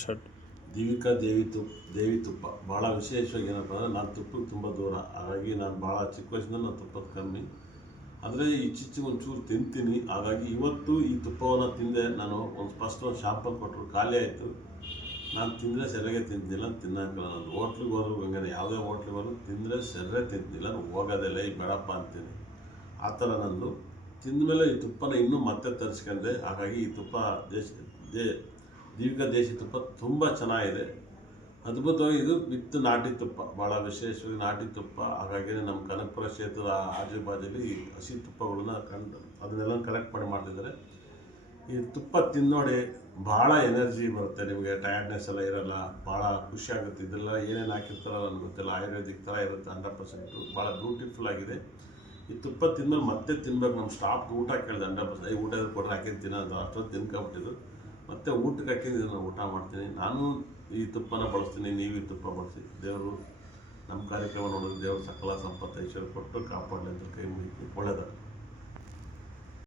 Start. ದೀವಿಕಾ ದೇವಿ ತುಪ್ಪ ಭಾಳ ವಿಶೇಷವಾಗಿ ಏನಪ್ಪ ಅಂದರೆ ನಾನು ತುಪ್ಪಕ್ಕೆ ತುಂಬ ದೂರ. ಹಾಗಾಗಿ ನಾನು ಭಾಳ ಚಿಕ್ಕ ವಯಸ್ಸಿಂದ ನಾನು ತುಪ್ಪದ ಕಮ್ಮಿ. ಆದರೆ ಇತ್ತೀಚೆಗೆ ಒಂಚೂರು ತಿಂತೀನಿ. ಹಾಗಾಗಿ ಇವತ್ತು ಈ ತುಪ್ಪವನ್ನು ತಿಂದೆ. ನಾನು ಫಸ್ಟ್ ಒಂದು ಶಾಂಪಲ್ ಕೊಟ್ಟರು, ಖಾಲಿ ಆಯಿತು. ನಾನು ತಿಂದರೆ ಸರಿಯಾಗೆ ತಿಂತಿಲ್ಲ, ತಿನ್ನೋಕ್ಕಿಲ್ಲ. ನಾನು ಹೋಟ್ಲಿಗೆ ಹೋದ್ರು ಹಂಗೆ, ಯಾವುದೇ ಹೋಟ್ಲಿಗೆ ಹೋದ್ರು ತಿಂದರೆ ಸರಿಯಾಗಿ ತಿಂತಿಲ್ಲ, ಹೋಗೋದಿಲ್ಲ, ಈಗ ಬೇಡಪ್ಪ ಅಂತೀನಿ. ಆ ಥರ ನಂದು ತಿಂದಮೇಲೆ ಈ ತುಪ್ಪನ ಇನ್ನೂ ಮತ್ತೆ ತರಿಸ್ಕೊಂಡೆ. ಹಾಗಾಗಿ ಈ ತುಪ್ಪ ದೀವಿಕಾ ದೇಶಿ ತುಪ್ಪ ತುಂಬ ಚೆನ್ನಾಗಿದೆ, ಅದ್ಭುತವಾಗಿ. ಇದು ವಿತ್ ನಾಟಿ ತುಪ್ಪ, ಭಾಳ ವಿಶೇಷವಾಗಿ ನಾಟಿ ತುಪ್ಪ. ಹಾಗಾಗಿ ನಮ್ಮ ಕನಕಪುರ ಕ್ಷೇತ್ರದ ಆಜು ಬಾಜಲ್ಲಿ ಹಸಿ ತುಪ್ಪಗಳನ್ನ ಅದನ್ನೆಲ್ಲ ಕಲೆಕ್ಟ್ ಮಾಡ್ತಿದ್ದಾರೆ. ಈ ತುಪ್ಪ ತಿನ್ನೋಡಿ ಭಾಳ ಎನರ್ಜಿ ಬರುತ್ತೆ, ನಿಮಗೆ ಟಯರ್ಡ್ನೆಸ್ ಎಲ್ಲ ಇರೋಲ್ಲ, ಭಾಳ ಖುಷಿ ಆಗುತ್ತೆ. ಇದೆಲ್ಲ ಏನೇನು ಹಾಕಿರ್ತಾರಲ್ಲ ನನಗೆ ಗೊತ್ತಿಲ್ಲ, ಆಯುರ್ವೇದಿಕ್ ಥರ ಇರುತ್ತೆ 100%. ಭಾಳ ಬ್ಯೂಟಿಫುಲ್ ಆಗಿದೆ. ಈ ತುಪ್ಪ ತಿಂದ್ಮೇಲೆ ಮತ್ತೆ ತಿನ್ಬೇಕು. ನಮ್ಮ ಸ್ಟಾಫ್ ಊಟ ಕೇಳಿದೆ 100%. ಊಟ ಕೊಟ್ಟರೆ ಹಾಕಿದ್ದು ತಿನ್ನೋದು, ಅಷ್ಟೊಂದು ತಿನ್ಕೊಂಬಿಟ್ಟಿದ್ದು. ಮತ್ತು ಊಟಕ್ಕೆ ಹಾಕಿದ್ದು ನಾನು ಊಟ ಮಾಡ್ತೀನಿ. ನಾನು ಈ ತುಪ್ಪನ ಬಳಸ್ತೀನಿ, ನೀವು ಈ ತುಪ್ಪ ಬಳಸಿ. ದೇವರು ನಮ್ಮ ಕಾರ್ಯಕ್ರಮ ನೋಡಿದ್ರೆ ದೇವರು ಸಕಲ ಸಂಪತ್ತು ಐಶ್ವರ್ಯ ಕೊಟ್ಟು ಕಾಪಾಡಲಿ ಅಂತ ಕೈ ಮುಗಿತು. ಒಳ್ಳೆಯದಾಗಲಿ.